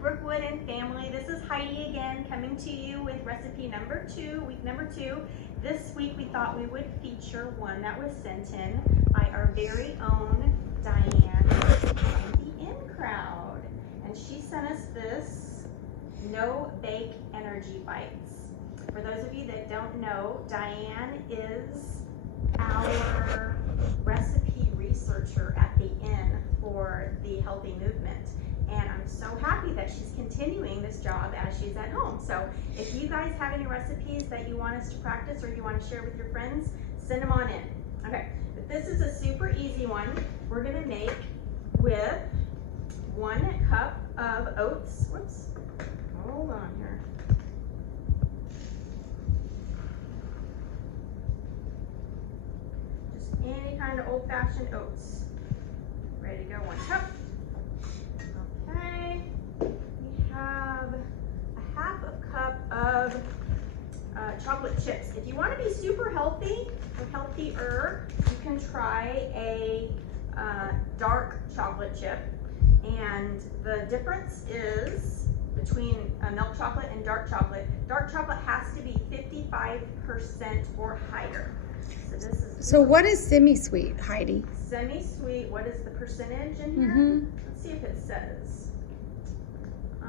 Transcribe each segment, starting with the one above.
Brookwood and family. This is Heidi again, coming to you with recipe number 2, week number 2. This week we thought we would feature one that was sent in by our very own Diane from the In Crowd. And she sent us this No Bake Energy Bites. For those of you that don't know, Diane is our recipe researcher at the Inn for the Healthy Movement. And I'm so happy that she's continuing this job as she's at home. So if you guys have any recipes that you want us to practice or you want to share with your friends, send them on in. Okay, but this is a super easy one. We're gonna make with 1 cup of oats. Whoops, hold on here. Just any kind of old-fashioned oats. Ready to go, 1 cup. Okay, we have a 1/2 cup of chocolate chips. If you want to be super healthy or healthier, you can try a dark chocolate chip. And the difference is between milk chocolate and dark chocolate. Dark chocolate has to be 55% or higher. So this is. So what is semi-sweet, Heidi? Semi-sweet, what is the percentage in here? Mm-hmm. Let's see if it says. I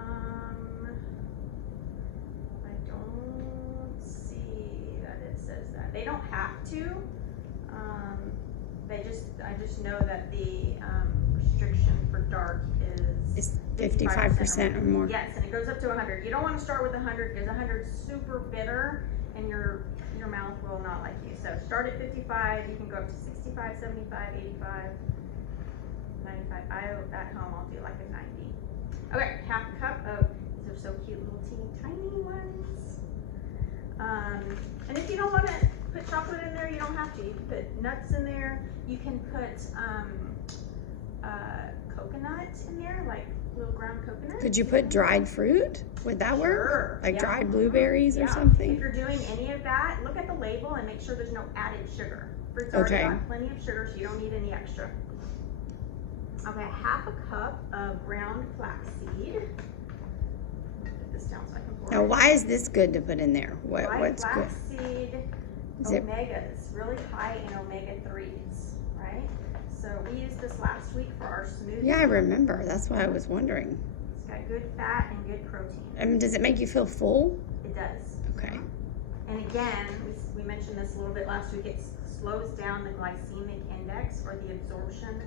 don't see that it says that. They don't have to. I just know that the restriction for dark is 55% or more. Yes, and it goes up to 100. You don't want to start with 100 because 100 is super bitter and your mouth will not like you. So start at 55, you can go up to 65, 75, 85, 95. At home I'll do like a 90. Okay, 1/2 cup of, these are so cute, little teeny tiny ones. And if you don't want to put chocolate in there, you don't have to. You can put nuts in there. You can put coconut in there, like little ground coconut. Could you put dried fruit? Would that work? Sure. Like Yeah. dried blueberries or Yeah. something? If you're doing any of that, look at the label and make sure there's no added sugar. Fruit's already Okay. got plenty of sugar, so you don't need any extra. Okay, 1/2 cup of ground flaxseed. Put this down so I can pour Now, it. why is this good to put in there? What's good? Flaxseed Is it- omegas, really high in omega-3s, right? So we used this last week for our smoothie. Yeah, I remember. That's why I was wondering. It's got good fat and good protein. Does it make you feel full? It does. Okay. And again, we mentioned this a little bit last week, it slows down the glycemic index or the absorption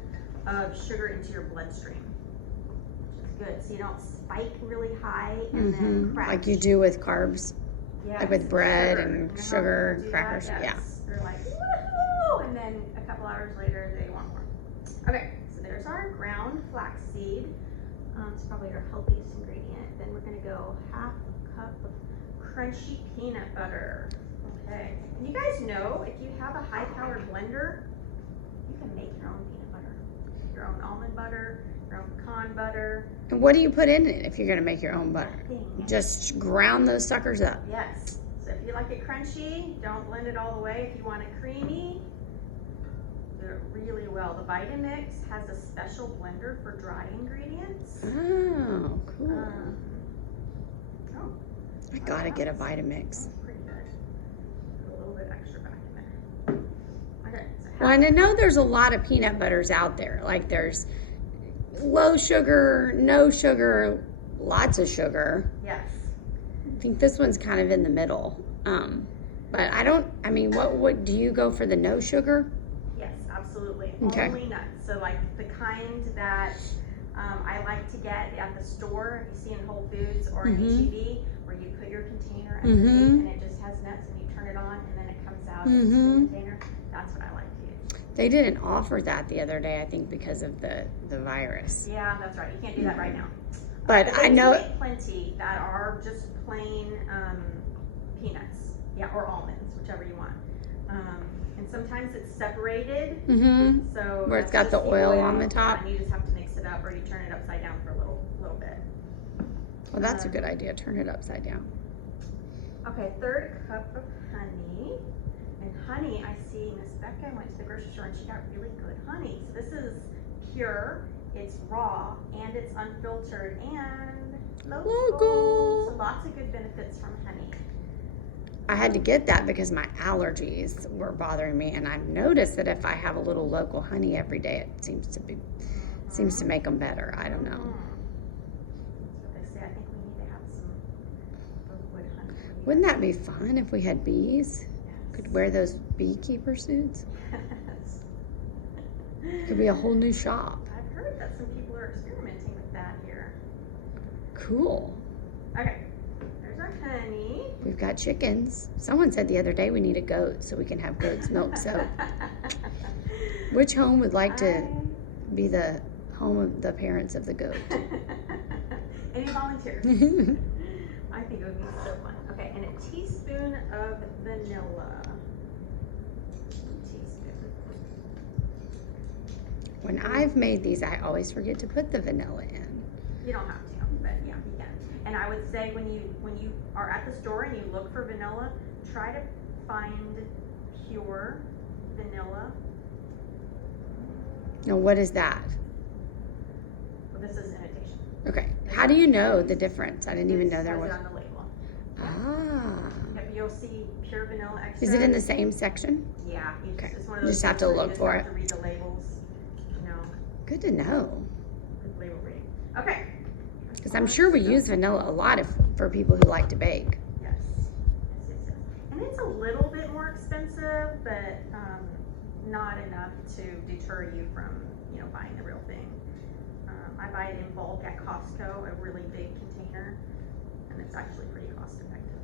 of sugar into your bloodstream, which is good. So you don't spike really high and then crash. Like you do with carbs, Yes, like with bread sugar. and You know how sugar, people do crackers. that? Yeah. Yes. They're like, woohoo! And then a couple hours later, they want more. Okay, so there's our ground flaxseed. It's probably our healthiest ingredient. Then we're gonna go 1/2 cup of crunchy peanut butter. Okay, and you guys know if you have a high-powered blender, you can make your own peanut butter, your own almond butter, your own pecan butter. And what do you put in it if you're going to make your own butter? Nothing. Just ground those suckers up. Yes. So if you like it crunchy, don't blend it all the way. If you want it creamy, do it really well. The Vitamix has a special blender for dry ingredients. Oh, cool. Oh, I gotta get a Vitamix. that's pretty good. Put a little bit extra back in there. Okay. So Well, and I know there's a lot of peanut butters out there. Like there's low sugar, no sugar, lots of sugar. yes. I think this one's kind of in the middle. But what do you go for the no sugar? Yes, absolutely. Okay. Only nuts. So like the kind that I like to get at the store, you see in Whole Foods or in HEB, where you put your container underneath and it just has nuts and you turn it on and then it comes out into the container. That's what I like to use. They didn't offer that the other day, I think, because of the virus. Yeah, that's right. You can't do that right now. But They I do know, make plenty that are just plain peanuts, or almonds, whichever you want. And sometimes it's separated, so where it's that's got the just oil on the top. and you just have to mix it up, or you turn it upside down for a little bit. Well, that's a good idea. Turn it upside down. Okay, 1/3 cup of honey. And honey, I see Miss Becca went to the grocery store and she got really good honey. So this is pure it's raw, and it's unfiltered, and Local. So lots of good benefits from honey. I had to get that because my allergies were bothering me, and I've noticed that if I have a little local honey every day, it seems to make them better. I don't know. That's what they say. I think we need to have some Oakwood honey. Wouldn't that be fun if we had bees? Could wear those beekeeper suits. Yes. Could be a whole new shop. I've heard that some people are experimenting with that here. Cool. Okay, there's our honey. We've got chickens. Someone said the other day we need a goat so we can have goat's milk. So which home would like to be the home of the parents of the goat? Any volunteers? I think it would be so fun. Okay, and a teaspoon of vanilla. When I've made these, I always forget to put the vanilla in. You don't have to, but yeah, you can. And I would say when you are at the store and you look for vanilla, try to find pure vanilla. Now, what is that? Well, this is imitation. Okay. How do you know the difference? I didn't even know there It was. says it on the label. Ah. Yep, you'll see pure vanilla extract. Is it in the same section? Yeah. Okay. It's one of You those just have to things where look you for have it. to read the labels. You know, Good to know. good label reading. Okay. Because I'm sure we use vanilla a lot for people who like to bake. Yes. Yes. And it's a little bit more expensive, but not enough to deter you from, buying the real thing. I buy it in bulk at Costco, a really big container, and it's actually pretty cost effective.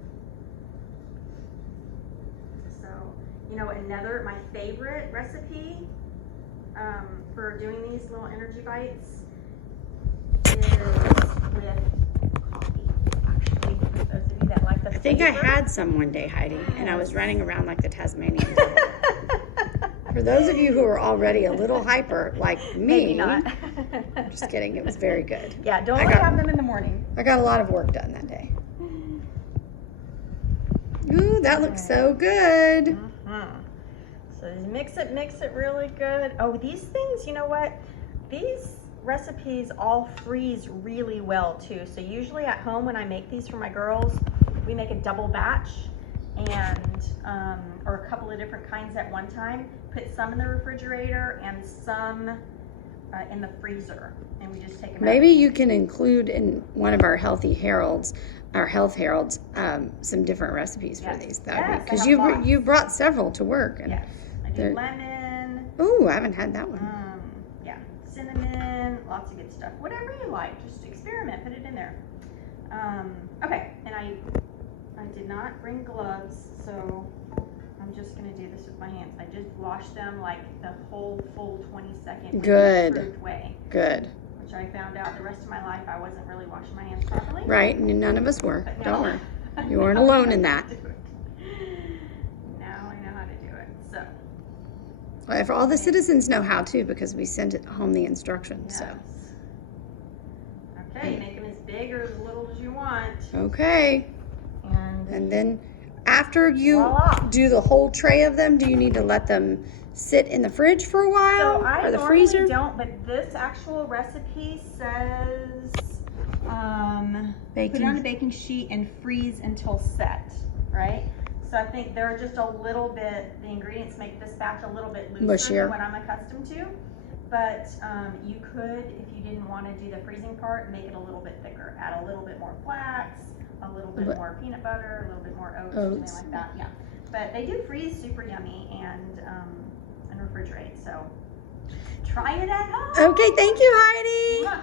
So, my favorite recipe for doing these little energy bites is with coffee. Actually, for those of you that like the I think I flavor. had some one day, Heidi, and I was running around like the Tasmanian devil. For those of you who are already a little hyper, like me, Maybe not. I'm just kidding. It was very good. Yeah, don't I only got- have them in the morning. I got a lot of work done that day. Ooh, that looks so good. Mm-hmm. So mix it really good. Oh, these things, you know what? These recipes all freeze really well too. So usually at home when I make these for my girls, we make a double batch and or a couple of different kinds at one time. Put some in the refrigerator and some in the freezer, and we just take them Maybe you can include in one of our health heralds, some different recipes for Yes. these. Yes, Because I have lots. you brought several to work. And Yes, I do they're- lemon. Ooh, I haven't had that one. Yeah, cinnamon, lots of good stuff. Whatever you like, just experiment, put it in there. Okay, and I did not bring gloves, so I'm just gonna do this with my hands. I just washed them like the whole full 20-second Good. approved way, Good. which I found out the rest of my life I wasn't really washing my hands properly. Right, and none of us were. But Don't now- worry. You weren't alone in that. Now I know how to do it. So, Well, if all the citizens know how to, because we sent it home the instructions. yes. Okay, make them as big or as little as you want. So okay. And then after you Voila. do the whole tray of them, do you need to let them sit in the fridge for a while So I or the normally freezer? don't, but this actual recipe says put it on a baking sheet and freeze until set, right? So I think they're just a little bit, the ingredients make this batch a little bit looser Mushier. than what I'm accustomed to. But you could, if you didn't want to do the freezing part, make it a little bit thicker. Add a little bit more flax, a little bit more peanut butter, a little bit more oats, Oats. something like that. Yeah, but they do freeze super yummy and refrigerate. So try it at home. Okay, thank you, Heidi. Mwah.